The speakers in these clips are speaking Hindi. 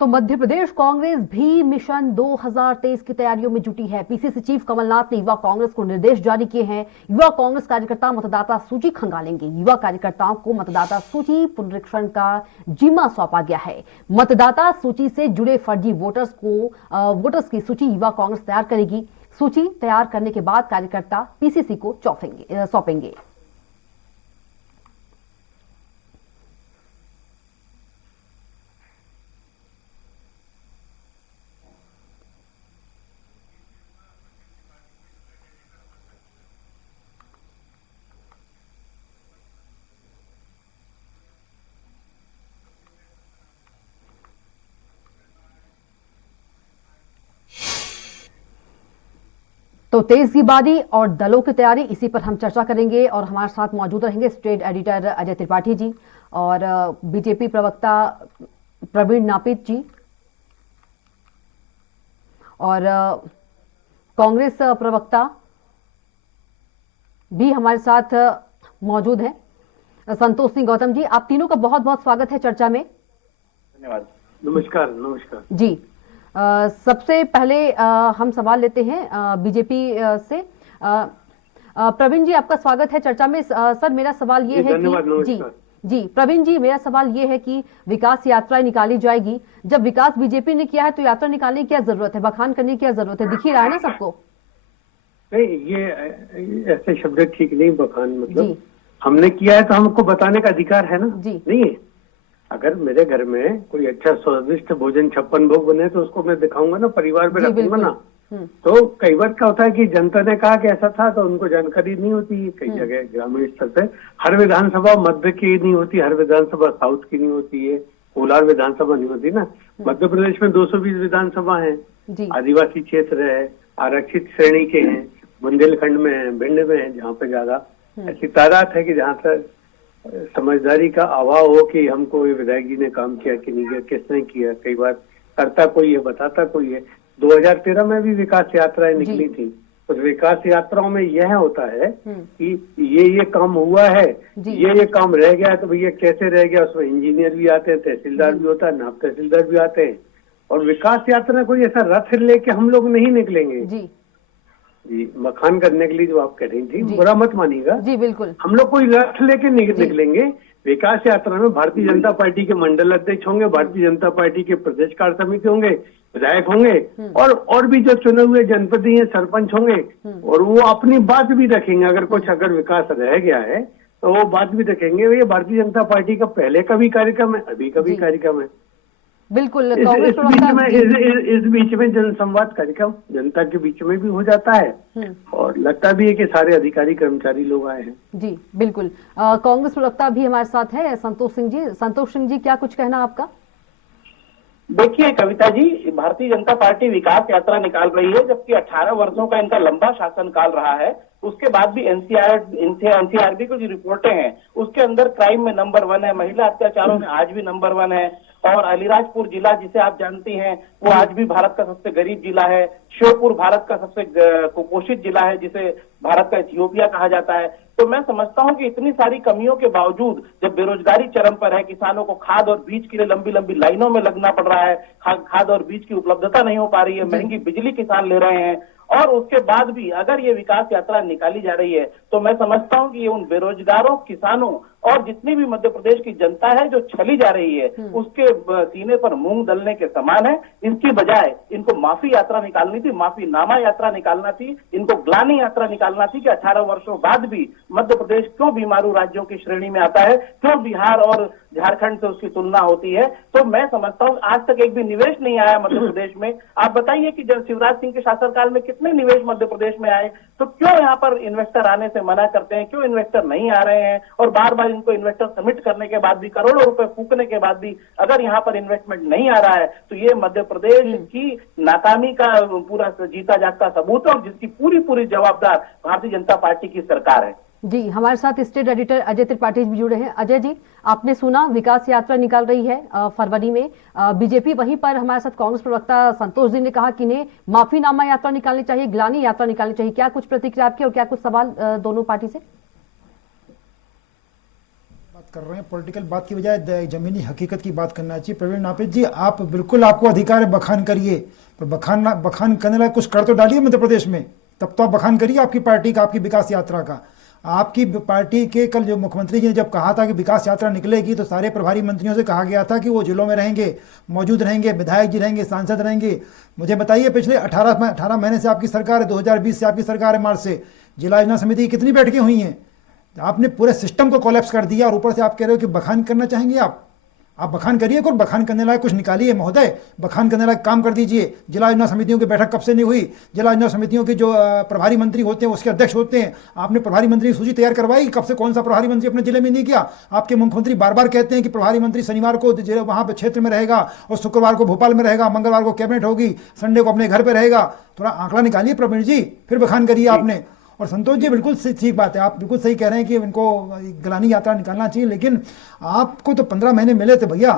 तो मध्य प्रदेश कांग्रेस भी मिशन 2023 की तैयारियों में जुटी है। पीसीसी चीफ कमलनाथ ने युवा कांग्रेस को निर्देश जारी किए हैं। युवा कांग्रेस कार्यकर्ता मतदाता सूची खंगालेंगे। युवा कार्यकर्ताओं को मतदाता सूची पुनरीक्षण का जिम्मा सौंपा गया है। मतदाता सूची से जुड़े फर्जी वोटर्स की सूची युवा कांग्रेस तैयार करेगी। सूची तैयार करने के बाद कार्यकर्ता पीसीसी को सौंपेंगे। तो तेज गेंदबाजी और दलों की तैयारी, इसी पर हम चर्चा करेंगे और हमारे साथ मौजूद रहेंगे स्टेट एडिटर अजय त्रिपाठी जी और बीजेपी प्रवक्ता प्रवीण नापित जी और कांग्रेस प्रवक्ता भी हमारे साथ मौजूद हैं, संतोष सिंह गौतम जी। आप तीनों का बहुत बहुत स्वागत है चर्चा में। धन्यवाद। नमस्कार। नमस्कार जी। सबसे पहले हम सवाल लेते हैं बीजेपी से। प्रवीण जी, आपका स्वागत है चर्चा में। सर, मेरा सवाल ये है कि जी प्रवीण जी, मेरा सवाल ये है कि विकास यात्रा निकाली जाएगी। जब विकास बीजेपी ने किया है तो यात्रा निकालने की क्या जरूरत है, बखान करने की क्या जरूरत है? दिख ही रहा है ना सबको। नहीं, ये ऐसे शब्द ठीक नहीं। बखान मतलब हमने किया है तो हमको बताने का अधिकार है ना। जी। नहीं है। अगर मेरे घर में कोई अच्छा स्वादिष्ट भोजन 56 भोग बने तो उसको मैं दिखाऊंगा ना, परिवार में रखूंगा ना। तो कई बार क्या होता है कि जनता ने कहा कि ऐसा था तो उनको जानकारी नहीं होती। कई जगह ग्रामीण स्तर पे हर विधानसभा मध्य की नहीं होती, हर विधानसभा साउथ की नहीं होती है, कोलार विधानसभा नहीं होती ना। मध्य प्रदेश में 220 विधानसभा है, आदिवासी क्षेत्र है, आरक्षित श्रेणी के हैं, बुंदेलखंड में है, भिंड में है, जहाँ पे ज्यादा ऐसी तादाद है कि जहाँ तक समझदारी का अभाव हो कि हमको ये विधायक जी ने काम किया कि नहीं किया, किसने किया। कई बार करता कोई है, बताता कोई है। 2013 में भी विकास यात्राएं निकली थी। उस विकास यात्राओं में यह होता है कि ये काम हुआ है, ये काम रह गया, तो भैया कैसे रह गया। उसमें इंजीनियर भी आते हैं, तहसीलदार भी होता है, नायब तहसीलदार भी आते हैं। और विकास यात्रा कोई ऐसा रथ लेके हम लोग नहीं निकलेंगे। जी, मखान करने के लिए जो आप कह रही थी, बुरा मत मानिएगा। जी बिल्कुल। हम लोग कोई रथ लेके निकलेंगे। विकास यात्रा में भारतीय जनता पार्टी के मंडल अध्यक्ष होंगे, भारतीय जनता पार्टी के प्रदेश कार्य समिति होंगे, विधायक होंगे और भी जो चुने हुए जनप्रतिनिधि सरपंच होंगे, और वो अपनी बात भी रखेंगे। अगर विकास रह गया है तो वो बात भी रखेंगे। ये भारतीय जनता पार्टी का पहले का भी कार्यक्रम है, अभी का भी कार्यक्रम है। बिल्कुल। इस बीच में जनसंवाद कार्यक्रम जनता के बीच में भी हो जाता है और लगता भी है कि सारे अधिकारी कर्मचारी लोग आए हैं। जी बिल्कुल। कांग्रेस प्रवक्ता भी हमारे साथ है, संतोष सिंह जी। संतोष सिंह जी, क्या कुछ कहना आपका? देखिए कविता जी, भारतीय जनता पार्टी विकास यात्रा निकाल रही है, जबकि 18 वर्षों का इनका लंबा शासनकाल रहा है। उसके बाद भी एनसीआरबी की जो रिपोर्टें हैं उसके अंदर क्राइम में नंबर 1 है, महिला अत्याचारों में आज भी नंबर 1 है। और अलीराजपुर जिला, जिसे आप जानती हैं, वो आज भी भारत का सबसे गरीब जिला है। श्योपुर भारत का सबसे कुपोषित जिला है, जिसे भारत का इथियोपिया कहा जाता है। तो मैं समझता हूं कि इतनी सारी कमियों के बावजूद जब बेरोजगारी चरम पर है, किसानों को खाद और बीज के लिए लंबी लंबी लाइनों में लगना पड़ रहा है, खाद और बीज की उपलब्धता नहीं हो पा रही है, महंगी बिजली किसान ले रहे हैं, और उसके बाद भी अगर ये विकास यात्रा निकाली जा रही है तो मैं समझता हूं कि ये उन बेरोजगारों, किसानों और जितनी भी मध्य प्रदेश की जनता है जो छली जा रही है उसके सीने पर मूंग दलने के समान है। इसकी बजाय इनको माफी यात्रा निकालनी थी, माफी नामा यात्रा निकालना थी, इनको ग्लानी यात्रा निकालना थी कि 18 वर्षों बाद भी मध्य प्रदेश क्यों बीमारू राज्यों की श्रेणी में आता है, क्यों बिहार और झारखंड से उसकी तुलना होती है। तो मैं समझता हूं आज तक एक भी निवेश नहीं आया मध्य प्रदेश में। आप बताइए कि जब शिवराज सिंह के शासनकाल में कितने निवेश मध्य प्रदेश में आए, तो क्यों यहाँ पर इन्वेस्टर आने से मना करते हैं, क्यों इन्वेस्टर नहीं आ रहे हैं? और बार बार इनको इन्वेस्टर सबमिट करने के बाद भी, करोड़ों रुपए फूकने के बाद भी अगर यहाँ पर इन्वेस्टमेंट नहीं आ रहा है तो ये मध्य प्रदेश की नाकामी का पूरा जीता जागता सबूत है, और जिसकी पूरी जवाबदार भारतीय जनता पार्टी की सरकार है। जी, हमारे साथ स्टेट एडिटर अजय त्रिपाठी भी जुड़े हैं। अजय जी, आपने सुना विकास यात्रा निकाल रही है फरवरी में बीजेपी, वहीं पर हमारे साथ कांग्रेस प्रवक्ता संतोष जी ने कहा कि इन्हें माफीनामा यात्रा निकालनी चाहिए, ग्लानी यात्रा निकालनी चाहिए। क्या कुछ प्रतिक्रिया आपकी और क्या कुछ सवाल दोनों पार्टी से? कर रहे हैं, पॉलिटिकल बात की बजाय जमीनी हकीकत की बात करना चाहिए। प्रवीण नापित जी, आप बिल्कुल, आपको अधिकार है, बखान करिए, पर बखान करने लायक कुछ कर तो डालिए मध्य प्रदेश में, तब तो आप बखान करिए आपकी पार्टी का, आपकी विकास यात्रा का। आपकी पार्टी के कल जो मुख्यमंत्री जी ने जब कहा था कि विकास यात्रा निकलेगी, तो सारे प्रभारी मंत्रियों से कहा गया था कि वो जिलों में रहेंगे, मौजूद रहेंगे, विधायक जी रहेंगे, सांसद रहेंगे। मुझे बताइए, पिछले 18 महीने से आपकी सरकार है, 2020 से आपकी सरकार है, मार्च से, जिला योजना समिति की कितनी बैठकें हुई हैं? आपने पूरे सिस्टम को कोलैप्स कर दिया, और ऊपर से आप कह रहे हो कि बखान करना चाहेंगे। आप बखान करिए, कुछ बखान करने लायक कुछ निकालिए महोदय, बखान करने लायक काम कर दीजिए। जिला योजना समितियों की बैठक कब से नहीं हुई? जिला योजना समितियों के जो प्रभारी मंत्री होते हैं, उसके अध्यक्ष होते हैं, आपने प्रभारी मंत्री की सूची तैयार करवाई? कब से कौन सा प्रभारी मंत्री अपने जिले में नहीं किया? आपके मुख्यमंत्री बार बार कहते हैं कि प्रभारी मंत्री शनिवार को वहाँ पर क्षेत्र में रहेगा, और शुक्रवार को भोपाल में रहेगा, मंगलवार को कैबिनेट होगी, संडे को अपने घर पर रहेगा। थोड़ा आंकड़ा निकालिए प्रवीण जी, फिर बखान करिए आपने। और संतोष जी, बिल्कुल ठीक बात है, आप बिल्कुल सही कह रहे हैं कि इनको गिलानी यात्रा निकालना चाहिए, लेकिन आपको तो 15 महीने मिले थे भैया,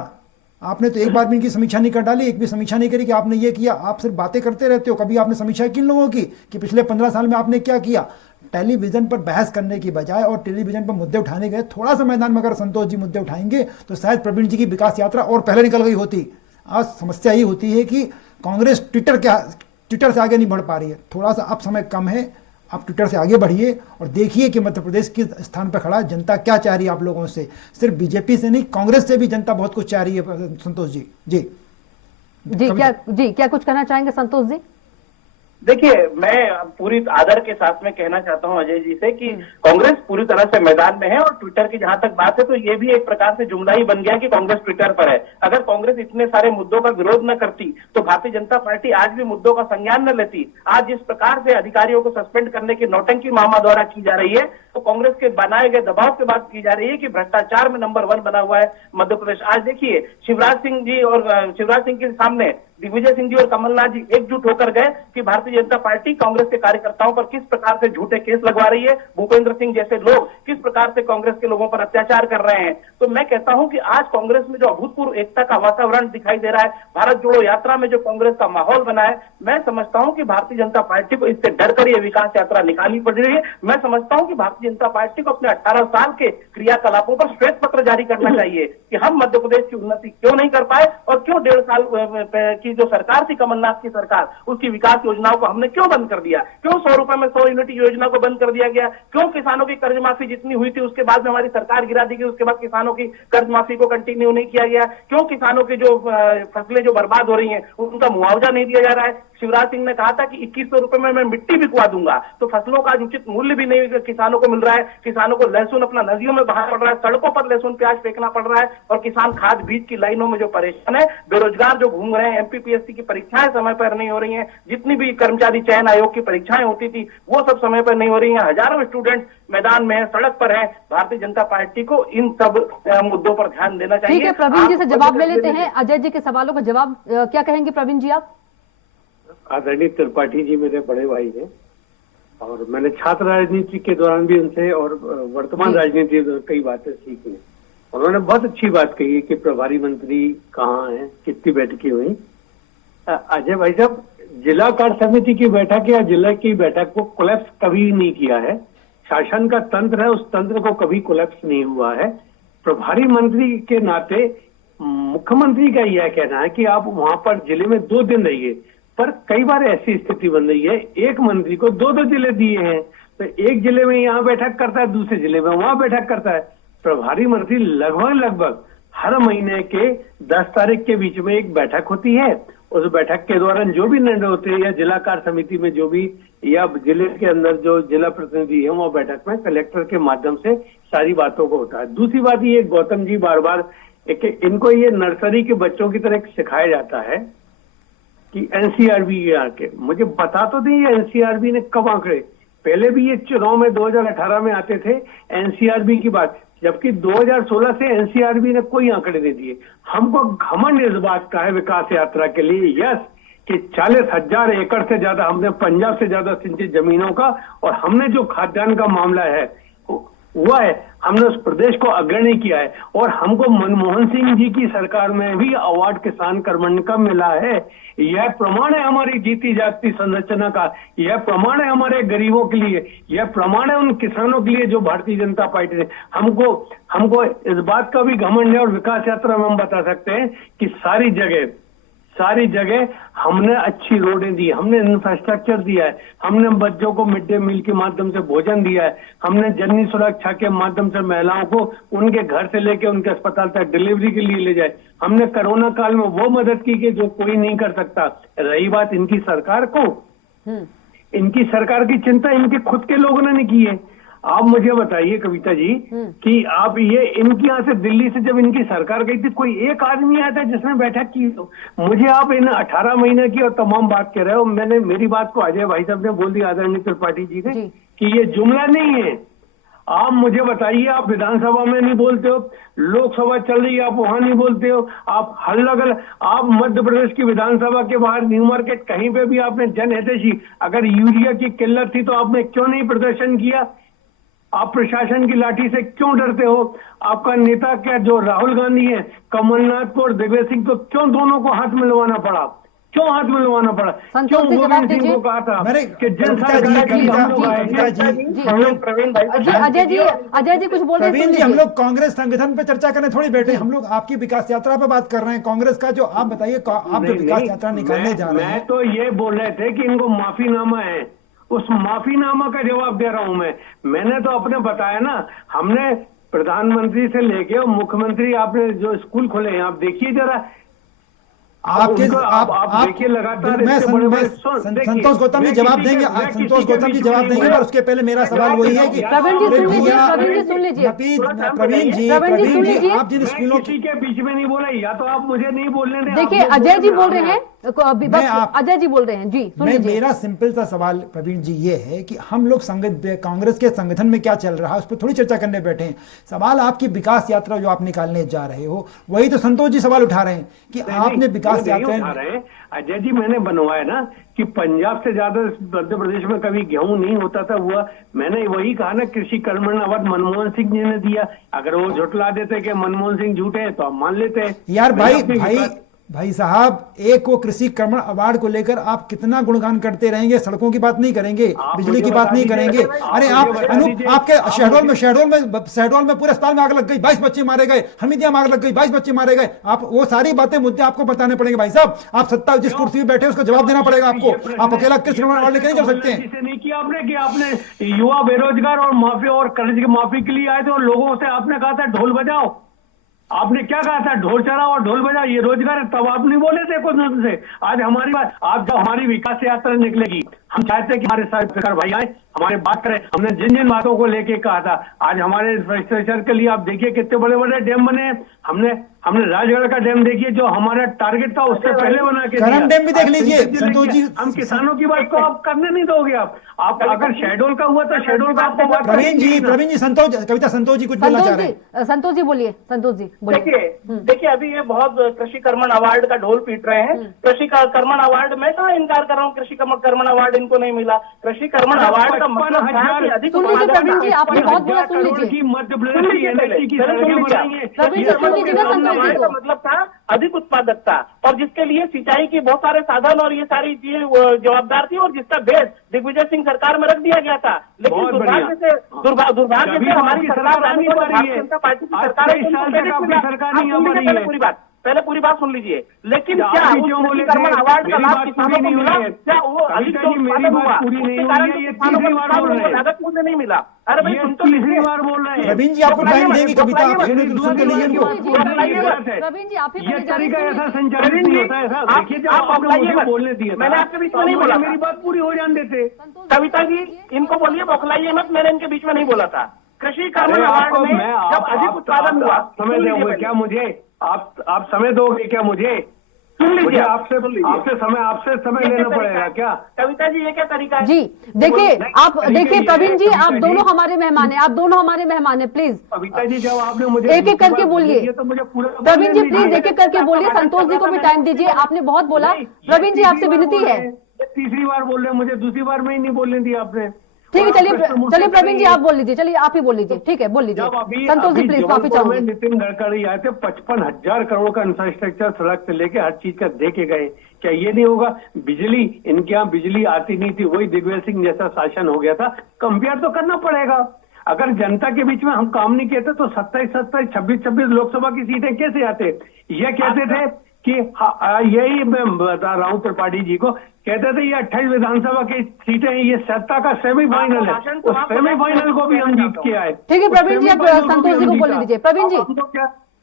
आपने तो एक बार भी इनकी समीक्षा नहीं कर डाली, एक भी समीक्षा नहीं करी कि आपने ये किया। आप सिर्फ बातें करते रहते हो, कभी आपने समीक्षा की इन लोगों की कि पिछले 15 साल में आपने क्या किया? टेलीविजन पर बहस करने की बजाय और टेलीविजन पर मुद्दे उठाने गए, थोड़ा सा मैदान में अगर संतोष जी मुद्दे उठाएंगे तो शायद प्रवीण जी की विकास यात्रा और पहले निकल गई होती। आज समस्या ये होती है कि कांग्रेस ट्विटर से आगे नहीं बढ़ पा रही है। थोड़ा सा अब समय कम है, आप ट्विटर से आगे बढ़िए और देखिए कि मध्य प्रदेश किस स्थान पर खड़ा है, जनता क्या चाह रही है आप लोगों से। सिर्फ बीजेपी से नहीं, कांग्रेस से भी जनता बहुत कुछ चाह रही है। संतोष जी क्या कुछ कहना चाहेंगे संतोष जी? देखिए, मैं पूरी आदर के साथ में कहना चाहता हूं अजय जी से कि कांग्रेस पूरी तरह से मैदान में है, और ट्विटर की जहां तक बात है तो ये भी एक प्रकार से जुमला ही बन गया कि कांग्रेस ट्विटर पर है। अगर कांग्रेस इतने सारे मुद्दों का विरोध न करती तो भारतीय जनता पार्टी आज भी मुद्दों का संज्ञान न लेती। आज जिस प्रकार से अधिकारियों को सस्पेंड करने की नौटंकी मामा द्वारा की जा रही है, तो कांग्रेस के बनाए गए दबाव के बाद की जा रही है कि भ्रष्टाचार में नंबर 1 बना हुआ है मध्य प्रदेश। आज देखिए, शिवराज सिंह जी और शिवराज सिंह के सामने दिग्विजय सिंह जी और कमलनाथ जी एकजुट होकर गए कि भारतीय जनता पार्टी कांग्रेस के कार्यकर्ताओं पर किस प्रकार से झूठे केस लगवा रही है, भूपेंद्र सिंह जैसे लोग किस प्रकार से कांग्रेस के लोगों पर अत्याचार कर रहे हैं। तो मैं कहता हूं कि आज कांग्रेस में जो अभूतपूर्व एकता का वातावरण दिखाई दे रहा है, भारत जोड़ो यात्रा में जो कांग्रेस का माहौल बना है, मैं समझता हूं कि भारतीय जनता पार्टी को इससे डरकर यह विकास यात्रा निकालनी पड़ रही है। मैं समझता हूं कि भारतीय जनता पार्टी को अपने 18 साल के क्रियाकलापों पर श्वेत पत्र जारी करना चाहिए कि हम मध्य प्रदेश की उन्नति क्यों नहीं कर पाए, और क्यों 1.5 साल की जो सरकार थी कमलनाथ की सरकार, उसकी विकास योजनाओं को हमने क्यों बंद कर दिया, क्यों 100 रुपए में 100 यूनिट योजना को बंद कर दिया गया, क्यों किसानों की कर्ज माफी जितनी हुई थी उसके बाद में हमारी सरकार गिरा दी गई, उसके बाद किसानों की कर्ज माफी को कंटिन्यू नहीं किया गया, क्यों किसानों की जो फसलें जो बर्बाद हो रही हैं उनका मुआवजा नहीं दिया जा रहा है। शिवराज सिंह ने कहा था कि 2100 रुपए में मैं मिट्टी बिकवा दूंगा, तो फसलों का उचित मूल्य भी नहीं किसानों को मिल रहा है। किसानों को लहसुन अपना नदियों में बहाना पड़ रहा है, सड़कों पर लहसुन प्याज फेंकना पड़ रहा है, और किसान खाद बीज की लाइनों में जो परेशान है, बेरोजगार जो घूम रहे हैं, एमपीपीएससी की परीक्षाएं समय पर नहीं हो रही हैं, जितनी भी कर्मचारी चयन आयोग की परीक्षाएं होती थी वो सब समय पर नहीं हो रही हैं, हजारों स्टूडेंट मैदान में है, सड़क पर है। भारतीय जनता पार्टी को इन सब मुद्दों पर ध्यान देना चाहिए। ठीक है, प्रवीण जी से जवाब ले लेते हैं। अजय जी के सवालों का जवाब क्या कहेंगे प्रवीण जी आप? आदरणीय त्रिपाठी जी मेरे बड़े भाई हैं, और मैंने छात्र राजनीति के दौरान भी उनसे और वर्तमान राजनीति में कई बातें सीखी। उन्होंने बहुत अच्छी बात कही है कि प्रभारी मंत्री कहाँ हैं, कितनी बैठकें हुई। अजय भाई साहब, जिला कार्य समिति की बैठक या जिला की बैठक को कोलैप्स कभी नहीं किया है। शासन का तंत्र है, उस तंत्र को कभी कोलैप्स नहीं हुआ है। प्रभारी मंत्री के नाते मुख्यमंत्री का यह कहना है कि आप वहां पर जिले में 2 दिन रहिए, पर कई बार ऐसी स्थिति बन रही है, एक मंत्री को 2 जिले दिए हैं, तो एक जिले में यहाँ बैठक करता है, दूसरे जिले में वहां बैठक करता है। प्रभारी मंत्री लगभग हर महीने के 10 तारीख के बीच में एक बैठक होती है। उस बैठक के दौरान जो भी निर्णय होते हैं, या जिला कार्य समिति में जो भी, या जिले के अंदर जो जिला प्रतिनिधि है, वो बैठक में कलेक्टर के माध्यम से सारी बातों को होता है। दूसरी बात ये, गौतम जी बार बार इनको ये नर्सरी के बच्चों की तरह सिखाया जाता है कि एनसीआरबी ये आके, मुझे बता तो दें ये एनसीआरबी ने कब आंकड़े, पहले भी ये चुनाव में 2018 में आते थे एनसीआरबी की बात, जबकि 2016 से एनसीआरबी ने कोई आंकड़े नहीं दिए। हमको घमंड इस बात का है विकास यात्रा के लिए, यस, कि 40,000 एकड़ से ज्यादा हमने पंजाब से ज्यादा सिंचित जमीनों का, और हमने जो खाद्यान्न का मामला है हुआ है, हमने उस प्रदेश को अग्रणी किया है। और हमको मनमोहन सिंह जी की सरकार में भी अवार्ड किसान कर्मण्य का मिला है। यह प्रमाण है हमारी जीती जागती संरचना का, यह प्रमाण है हमारे गरीबों के लिए, यह प्रमाण है उन किसानों के लिए जो भारतीय जनता पार्टी ने हमको इस बात का भी घमंड है। और विकास यात्रा में हम बता सकते हैं कि सारी जगह हमने अच्छी रोडें दी, हमने इंफ्रास्ट्रक्चर दिया है, हमने बच्चों को मिड डे मील के माध्यम से भोजन दिया है, हमने जननी सुरक्षा के माध्यम से महिलाओं को उनके घर से लेके उनके अस्पताल तक डिलीवरी के लिए ले जाए, हमने कोरोना काल में वो मदद की कि जो कोई नहीं कर सकता। रही बात इनकी सरकार को, इनकी सरकार की चिंता इनके खुद के लोगों ने नहीं की है। आप मुझे बताइए कविता जी कि आप ये इनके यहाँ से दिल्ली से जब इनकी सरकार गई थी, कोई एक आदमी आया था जिसने बैठक की? तो मुझे आप इन 18 महीने की और तमाम बात कह रहे हो। मैंने मेरी बात को अजय भाई साहब ने बोल दिया, आदरणीय त्रिपाठी जी ने, कि ये जुमला नहीं है। आप मुझे बताइए, आप विधानसभा में नहीं बोलते हो, लोकसभा चल रही है आप वहां नहीं बोलते हो, आप आप मध्य प्रदेश की विधानसभा के बाहर न्यू मार्केट कहीं पे भी आपने जनहितैषी, अगर यूरिया की किल्लत थी तो आपने क्यों नहीं प्रदर्शन किया? आप प्रशासन की लाठी से क्यों डरते हो? आपका नेता क्या जो राहुल गांधी है, कमलनाथ को और दिग्विजय सिंह को क्यों दोनों को हाथ मिलवाना पड़ा? क्यों हाथ मिलवाना पड़ा? क्यों गोविंद सिंह को कहा था कि अजय जी कुछ बोल रहे हैं? प्रवीण जी, हम लोग कांग्रेस संगठन पे चर्चा करने थोड़ी बैठे, हम लोग आपकी विकास यात्रा पे बात कर रहे हैं। कांग्रेस का जो आप बताइए, आप जो विकास यात्रा निकालने जा रहे हैं। मैं तो ये बोल रहे थे कि इनको माफीनामा है, उस माफीनामा का जवाब दे रहा हूं मैंने तो अपने बताया ना, हमने प्रधानमंत्री से लेके और मुख्यमंत्री, आपने जो स्कूल खोले हैं आप देखिए जरा, आप देखिए लगातार। संतोष गौतम जी जवाब देंगे, संतोष गौतम जी जवाब देंगे, पर उसके पहले मेरा सवाल वही है कि प्रवीण जी आप जिन स्कूलों के बीच में नहीं बोले, या तो आप मुझे नहीं बोलने दें। देखिए अजय जी बोल रहे हैं, अजय जी बोल रहे हैं जी, सुनिए। मेरा सिंपल सा सवाल प्रवीण जी ये है कि हम लोग कांग्रेस के संगठन में क्या चल रहा है उस पर थोड़ी चर्चा करने बैठे हैं। सवाल आपकी विकास यात्रा जो आप निकालने जा रहे हो, वही तो संतोष जी सवाल उठा रहे हैं कि आपने विकास यात्रा। अजय जी मैंने बनवाया ना कि पंजाब से ज्यादा मध्य प्रदेश में कभी गेहूं नहीं होता था, हुआ। मैंने वही कहा ना, कृषि कर्मण अवार्ड मनमोहन सिंह जी ने दिया। अगर वो झुटला देते कि मनमोहन सिंह झूठे हैं तो हम मान लेते हैं। यार भाई साहब, एक वो कृषि कर्मण अवार्ड को लेकर आप कितना गुणगान करते रहेंगे, सड़कों की बात नहीं करेंगे, बिजली की बात नहीं करेंगे। अरे आपके शहडोल में पूरे अस्पताल में आग लग गई, 22 बच्चे मारे गए, हमीदिया में आग लग गई, 22 बच्चे मारे गए। आप वो सारी बातें मुद्दे आपको बताने पड़ेंगे भाई साहब। आप सत्ता जिस कुर्सी में बैठे उसको जवाब देना पड़ेगा आपको। आप अकेला कृषि कर्मण अवार्ड लेकर नहीं चल सकते हैं। नहीं किया आपने कि आपने युवा बेरोजगार और माफी और कर्ज की माफी के लिए आए थे और लोगों से आपने कहा था ढोल बजाओ। आपने क्या कहा था? ढोल चलाओ और ढोल बजाओ, ये रोजगार है। तब आप नहीं बोले थे कुछ से। आज हमारी बात, आप जब हमारी विकास यात्रा निकलेगी, हम चाहते हैं कि हमारे साथ सरकार भाई आए, हमारे बात करें। हमने जिन जिन बातों को लेके कहा था, आज हमारे इंफ्रास्ट्रक्चर के लिए आप देखिए कितने बड़े बड़े डैम बने हैं। हमने राजगढ़ का डैम देखिए जो हमारा टारगेट था उससे पहले बना के दिया। करम डैम भी देख लीजिए संतोष जी। हम किसानों की बात को आप करने नहीं दोगे। आप अगर शेड्यूल का हुआ तो शेड्यूल का आपको बात। प्रवीण जी संतोष जी कुछ बोलना चाह रहे हैं। संतोष जी बोलिए, संतोष जी बोलिए। देखिए अभी ये बहुत कृषि कर्मण अवार्ड का ढोल पीट रहे हैं। कृषि कर्मण अवार्ड, मैं कहाँ इनकार कर रहा हूँ कृषि कर्मण अवार्ड इनको नहीं मिला। कृषि कर्मण अवार्ड का मतलब अधिक प्रवीण जी आपने बहुत बोला, सुन लीजिए। मध्य प्रदेश की सड़कें बनाई है, का मतलब था अधिक उत्पादकता, और जिसके लिए सिंचाई के बहुत सारे साधन और ये सारी चीजें जवाबदार थी, और जिसका बेस दिग्विजय सिंह सरकार में रख दिया गया था। लेकिन दुर्भाग्य से हमारी सरकार भारतीय जनता पार्टी की सरकार है। पहले पूरी बात सुन लीजिए। लेकिन क्या कर्मण अवार्ड का लाभ किसानों को मिला? क्या वो अधिक उत्पादन हुआ? उसके कारण किसानों को लागत मूल्य नहीं मिला? अरे भाई सुन तो लीजिए। प्रवीण जी आपको टाइम देंगे कविता, आप सुन तो लीजिए। प्रवीण जी आप ही ये तरीका ऐसा संचालित नहीं होता है साहब। देखिए जब आपने मुझे बोलने दिया, मैंने आपके बीच में नहीं बोला, मेरी बात पूरी हो जाने देते। कविता जी इनको बोलिए बौखलाइए मत, मैंने इनके बीच में नहीं बोला था। कृषि कर्मण अवार्ड में जब अधिक उत्पादन हुआ, समय दोगे क्या मुझे? आप समय दोगे क्या मुझे? सुन लीजिए, आपसे समय लेना पड़ेगा क्या? कविता जी ये क्या तरीका है? जी देखिए, आप देखिए प्रवीण जी, आप दोनों हमारे मेहमान हैं, आप दोनों हमारे मेहमान हैं। प्लीज कविता जी जब आपने मुझे एक एक करके बोलिए। तो मुझे पूरा प्रवीण जी प्लीज एक एक करके बोलिए, संतोष जी को भी टाइम दीजिए। आपने बहुत बोला, प्रवीण जी आपसे विनती है। तीसरी बार बोल रहे हैं मुझे, दूसरी बार में ही नहीं बोलने दिया आपने। ठीक है, चलिए प्रवीण जी आप बोल लीजिए, चलिए आप ही बोल लीजिए, ठीक है बोल लीजिए। जब अभी संतोष जी प्लीज, माफी जौनपुर में चाहूंगी। नितिन गडकरी आए थे, 55,000 करोड़ का इंफ्रास्ट्रक्चर सड़क से लेके हर चीज का दे के गए। क्या ये नहीं होगा? बिजली, इनके यहाँ बिजली आती नहीं थी, वही दिग्विजय सिंह जैसा शासन हो गया था। कंपेयर तो करना पड़ेगा। अगर जनता के बीच में हम काम नहीं कहते तो 27, 26 लोकसभा की सीटें कैसे आते? ये कहते थे कि यही मैं बता रहा हूँ त्रिपाठी जी को, कहते थे ये 28 विधानसभा की सीटें हैं, ये सत्ता का सेमीफाइनल है, उस सेमीफाइनल को भी हम जीत के आए। ठीक है प्रवीण जी, आप संतोष जी को बोलने दीजिए।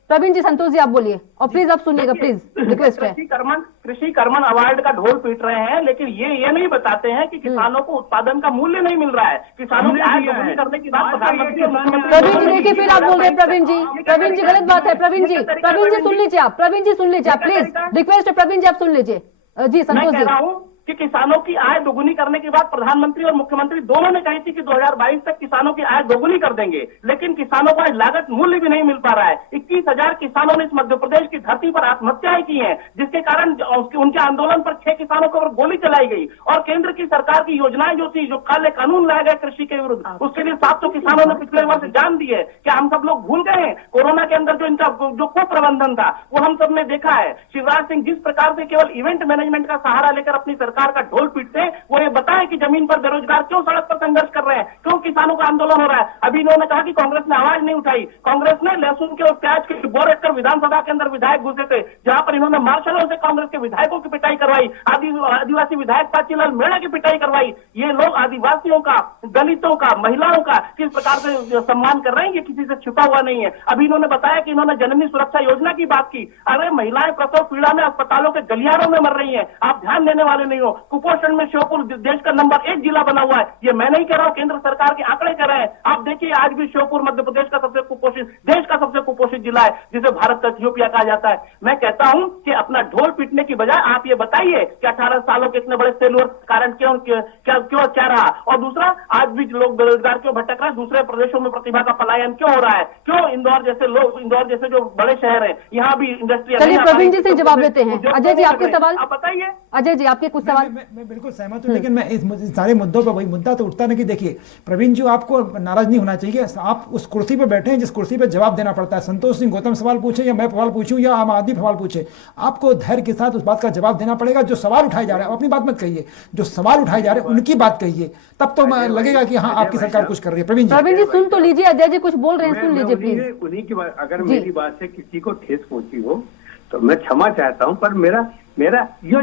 प्रवीण जी संतोष जी आप बोलिए, और प्लीज आप सुनिएगा, प्लीज रिक्वेस्ट है। कृषि कर्मण अवार्ड का ढोल पीट रहे हैं, लेकिन ये नहीं बताते हैं कि किसानों को उत्पादन का मूल्य नहीं मिल रहा है। किसानों की आय दोगुनी करने की बात प्रधानमंत्री और मुख्यमंत्री। प्रवीण जी देखिए, फिर आप बोल रहे हैं प्रवीण जी गलत बात है। प्रवीण जी सुन लीजिए आप, प्रवीण जी सुन लीजिए आप, प्लीज रिक्वेस्ट है प्रवीण जी आप सुन लीजिए। जी संतोष जी, कि किसानों की आय दोगुनी करने की बात प्रधानमंत्री और मुख्यमंत्री दोनों ने कही थी कि 2022 तक किसानों की आय दोगुनी कर देंगे, लेकिन किसानों का लागत मूल्य भी नहीं मिल पा रहा है। 21,000 किसानों ने इस मध्य प्रदेश की धरती पर आत्महत्याएं की हैं, जिसके कारण उनके आंदोलन पर 6 किसानों को गोली चलाई गई। और केंद्र की सरकार की योजनाएं जो थी, जो काले कानून लाए गए कृषि के विरुद्ध, उसके लिए 700 किसानों ने पिछले वर्ष जान दी है। क्या हम सब लोग भूल गए हैं? कोरोना के अंदर जो इनका जो कुप्रबंधन था वो हम सब ने देखा है। शिवराज सिंह जिस प्रकार से केवल इवेंट मैनेजमेंट का सहारा लेकर अपनी सरकार का ढोल पीटते हैं, वो ये बताएं कि जमीन पर बेरोजगार क्यों सड़क पर संघर्ष कर रहे हैं, क्यों किसानों का आंदोलन हो रहा है। अभी इन्होंने कहा कि कांग्रेस ने आवाज नहीं उठाई। कांग्रेस ने लहसुन के और प्याज के बोर रखकर विधानसभा के अंदर विधायक घुसे थे, जहां पर इन्होंने मार्शलों से कांग्रेस के विधायकों की पिटाई करवाई, आदिवासी विधायक पाचीलाल मेड़ा की पिटाई करवाई। ये लोग आदिवासियों का, दलितों का, महिलाओं का किस प्रकार से सम्मान कर रहे हैं, ये किसी से छुपा हुआ नहीं है। अभी इन्होंने बताया कि इन्होंने जननी सुरक्षा योजना की बात की। अरे महिलाएं प्रसव पीड़ा में अस्पतालों के गलियारों में मर रही हैं, आप ध्यान देने वाले नहीं हो। कुपोषण में श्योपुर देश का नंबर 1 जिला बना हुआ है। ये मैं नहीं कह रहा हूं, केंद्र सरकार के आंकड़े कह रहे हैं। आप देखिए आज भी श्योपुर मध्य प्रदेश का सबसे कुपोषित, देश का सबसे कुपोषित जिला है, जिसे भारत का इथियोपिया कहा जाता है। मैं कहता हूं कि अपना ढोल पीटने की बजाय आप ये बताइए कि 18 सालों के इतने बड़े फेल्यूर कारण क्या रहा, और दूसरा आज भी लोग बेरोजगार क्यों भटक रहे हैं, दूसरे प्रदेशों में प्रतिभा का पलायन क्यों हो रहा है, क्यों इंदौर जैसे जो बड़े शहर है यहाँ भी इंडस्ट्री। चलिए प्रवीण जी से जवाब देते हैं। अजय जी आपके सवाल, आप बताइए। अजय जी आपके कुछ सवाल। मैं बिल्कुल सहमत हूं, लेकिन मैं इस सारे मुद्दों पर वही मुद्दा तो उठता नहीं कि देखिए प्रवीण जी आपको नाराज नहीं होना चाहिए, आप उस कुर्सी पर बैठे हैं जिस कुर्सी पर जवाब देना पड़ता है। संतोष सिंह गौतम सवाल पूछे या मैं सवाल पूछूं या आम आदमी सवाल पूछे, आपको धैर्य के साथ उस बात का जवाब देना पड़ेगा। जो सवाल उठाए जा रहे हैं अपनी बात मत कहिए, जो सवाल उठाए जा रहे हैं उनकी बात कहिए, तब तो लगेगा कि हाँ आपकी सरकार कुछ कर रही है। प्रवीण जी सुन तो लीजिए, अजय जी कुछ बोल रहे हैं, सुन लीजिए प्लीज। उन्हीं की बात, अगर मेरी बात से किसी को ठेस पहुंची हो तो मैं क्षमा चाहता हूं, पर मेरा ये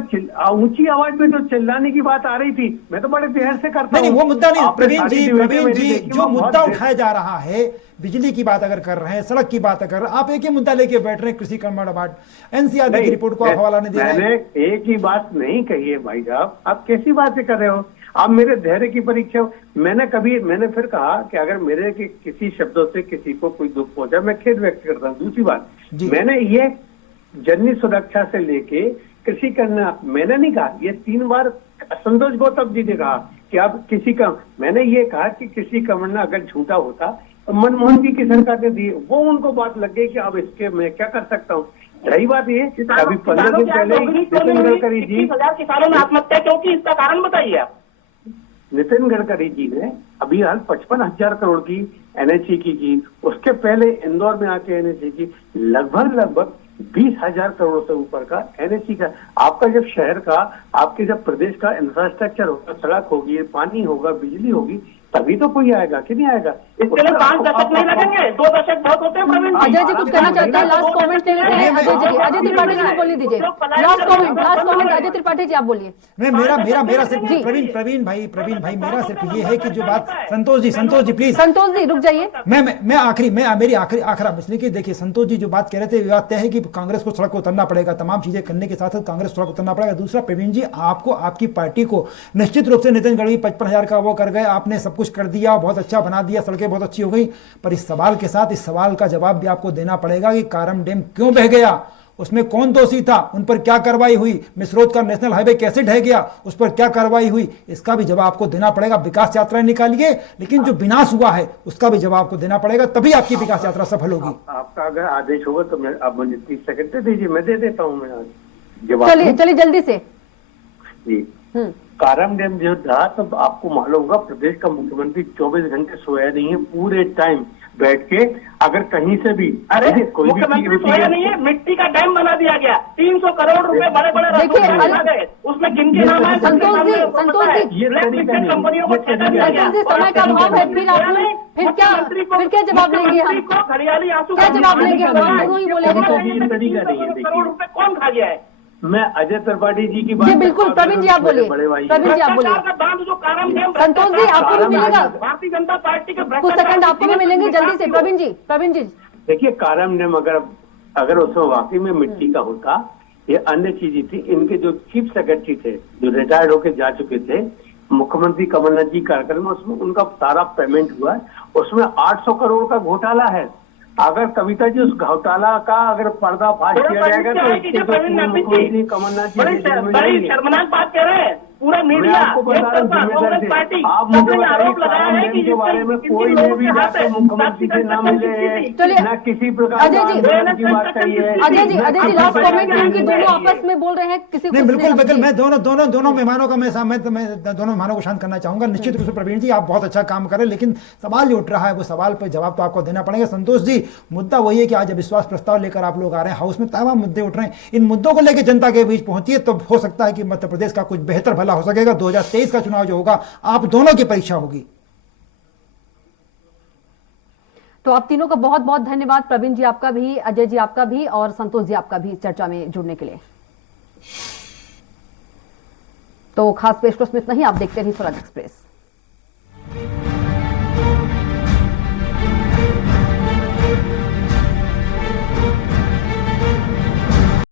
ऊंची आवाज में जो चिल्लाने की बात आ रही थी, मैं तो बड़े देर से करता हूं। नहीं वो मुद्दा नहीं प्रवीण जी जो मुद्दा उठाया जा रहा है, बिजली की बात अगर कर रहे हैं, सड़क की बात अगर आप एक ही मुद्दा लेके बैठ रहे हैं, कृषि कर्मण अवार्ड, एनसीआरबी की रिपोर्ट को आप हवाला नहीं दे रहे हैं। मैंने एक ही बात नहीं कही है भाई साहब, आप कैसी बातें कर रहे हो? आप मेरे धैर्य की परीक्षा। मैंने फिर कहा कि अगर मेरे के किसी शब्दों से किसी को कोई दुख पहुंचा, मैं खेद व्यक्त करता हूँ। दूसरी बात, मैंने ये जननी सुरक्षा से लेके कृषि करना, मैंने नहीं कहा। ये 3 बार संतोष गौतम जी ने कहा कि आप किसी का, मैंने ये कहा कि कृषि करना अगर झूठा होता, मनमोहन जी की सरकार ने दी, वो उनको बात लग गई कि अब इसके मैं क्या कर सकता हूँ। सही बात ये, अभी 15 दिन पहले नितिन गडकरी जी, 20,000 किसानों ने आत्महत्या क्यों की, इसका कारण बताइए आप। नितिन गडकरी जी ने अभी हाल 55,000 करोड़ की एनएचसी की, उसके पहले इंदौर में आके एनएचसी की लगभग 20,000 करोड़ से ऊपर का एनएचसी का। आपका जब शहर का, आपके जब प्रदेश का इंफ्रास्ट्रक्चर होगा, सड़क होगी, पानी होगा, बिजली होगी, तभी तो कोई आएगा कि नहीं आएगा। इसके लिए 5 दशक नहीं लगेंगे, 2 दशक बहुत होते हैं। प्रवीण जी अजय जी कुछ कहना चाहते हैं, लास्ट कमेंट ले लेते हैं। अजय त्रिपाठी जी को बोलने दीजिए, लास्ट कमेंट अजय त्रिपाठी जी आप बोलिए। मेरा सिर्फ प्रवीण भाई मेरा सिर्फ ये है कि जो बात संतोष जी प्लीज, संतोष जी रुक जाइए। मेरी आखिरी इसलिए कि देखिए संतोष जी जो बात कह रहे थे, बात तय है कि कांग्रेस को सड़क को उतरना पड़ेगा, तमाम चीजें करने के साथ साथ कांग्रेस सड़क उतरना पड़ेगा। दूसरा प्रवीण जी, आपको आपकी पार्टी को निश्चित रूप से नितिन गडकरी 55,000 का वो कर गए, आपने सब कुछ कर दिया, बहुत अच्छा बना दिया, सड़कें बहुत अच्छी हो गई, पर इस सवाल के साथ इस सवाल का जवाब भी आपको देना पड़ेगा कि कारम डैम क्यों बह गया, उसमें कौन दोषी था, उन पर क्या कार्रवाई हुई, मिसरोद का नेशनल हाईवे कैसे ढह गया, उस पर क्या कार्रवाई हुई, इसका भी जवाब आपको देना पड़ेगा। विकास यात्रा निकालिए, लेकिन जो विनाश हुआ है उसका भी जवाब आपको देना पड़ेगा, तभी आपकी विकास यात्रा सफल होगी। आपका अगर आदेश होगा तो मैं, आप मुझे 30 सेकंड दे दीजिए, मैं दे देता हूँ मैं जवाब। चलिए जल्दी से जी। कारम डैम जो था तब आपको मालूम होगा प्रदेश का मुख्यमंत्री 24 घंटे सोया नहीं है, पूरे टाइम बैठ के अगर कहीं से भी अरे कोई भी मुख्यमंत्री चीज सोया नहीं है, मिट्टी का डैम बना दिया गया, 300 करोड़ रुपए बड़े बड़े देखिए, गए, उसमें किन के नाम है? संतोष जी, ये तरीका नहीं है, कंपनियों को ठेका दिया गया। संतोष जी, समय का अभाव है, फिर क्या जवाब लेंगे हम? हरियाली आंसू क्या जवाब लेंगे हम दोनों ही बोलेंगे तो? ये तरीका नहीं है। करोड़ रुपए कौन खा गया है? मैं अजय त्रिपाठी जी की जी बात बिल्कुल, प्रवीण जी आप बोलिए, बड़े भाई प्रवीण जी आप बोलिए। भ्रष्टाचार का बांध जो कारम डैम, संतोष जी आपको भी मिलेगा, भारतीय जनता पार्टी के कुछ सेकंड आपको भी मिलेंगे जल्दी से। प्रवीण जी देखिए, कारम डैम अगर उसमें वाकई में मिट्टी का होता, ये अन्य चीजें थी। इनके जो चीफ सेक्रेटरी थे जो रिटायर्ड होके जा चुके थे, मुख्यमंत्री कमलनाथ जी कार्यक्रम में, उसमें उनका सारा पेमेंट हुआ है, उसमें 800 करोड़ का घोटाला है। अगर कविता जी उस घोटाला का अगर पर्दाफाश किया जाएगा तो मुख्यमंत्री कमलनाथ जी बड़ी शर्मनाक बात कह रहे हैं। पूरा मीडिया आपको बता रहा हूँ कांग्रेस पार्टी आप मुझे बताइए, आरोप लगाया है कि के बारे में कोई ने भी जाके मुख्यमंत्री से ना मिले, चलिए, ना किसी प्रकार अजय जी, की बात कही है। अजय जी लास्ट कमेंट क्योंकि दोनों आपस में बोल रहे हैं, किसी नहीं, को बिल्कुल मैं दोनों मेहमानों का मैं दोनों मेहमानों को शांत करना चाहूंगा। निश्चित रूप से प्रवीण जी आप बहुत अच्छा काम करें, लेकिन सवाल जो उठ रहा है वो सवाल पर जवाब तो आपको देना पड़ेगा। संतोष जी, मुद्दा वही है कि आज अविश्वास प्रस्ताव लेकर आप लोग आ रहे हैं, हाउस में तमाम मुद्दे उठ रहे हैं, इन मुद्दों को लेकर जनता के बीच पहुंचिए तो हो सकता है कि मध्य प्रदेश का कुछ बेहतर भला हो सकेगा। 2023 का चुनाव जो होगा आप दोनों की परीक्षा होगी। तो आप तीनों का बहुत बहुत धन्यवाद, प्रवीण जी आपका भी, अजय जी आपका भी और संतोष जी आपका भी चर्चा में जुड़ने के लिए। तो खास पेशकश में इतना ही, आप देखते रहिए स्वराज एक्सप्रेस।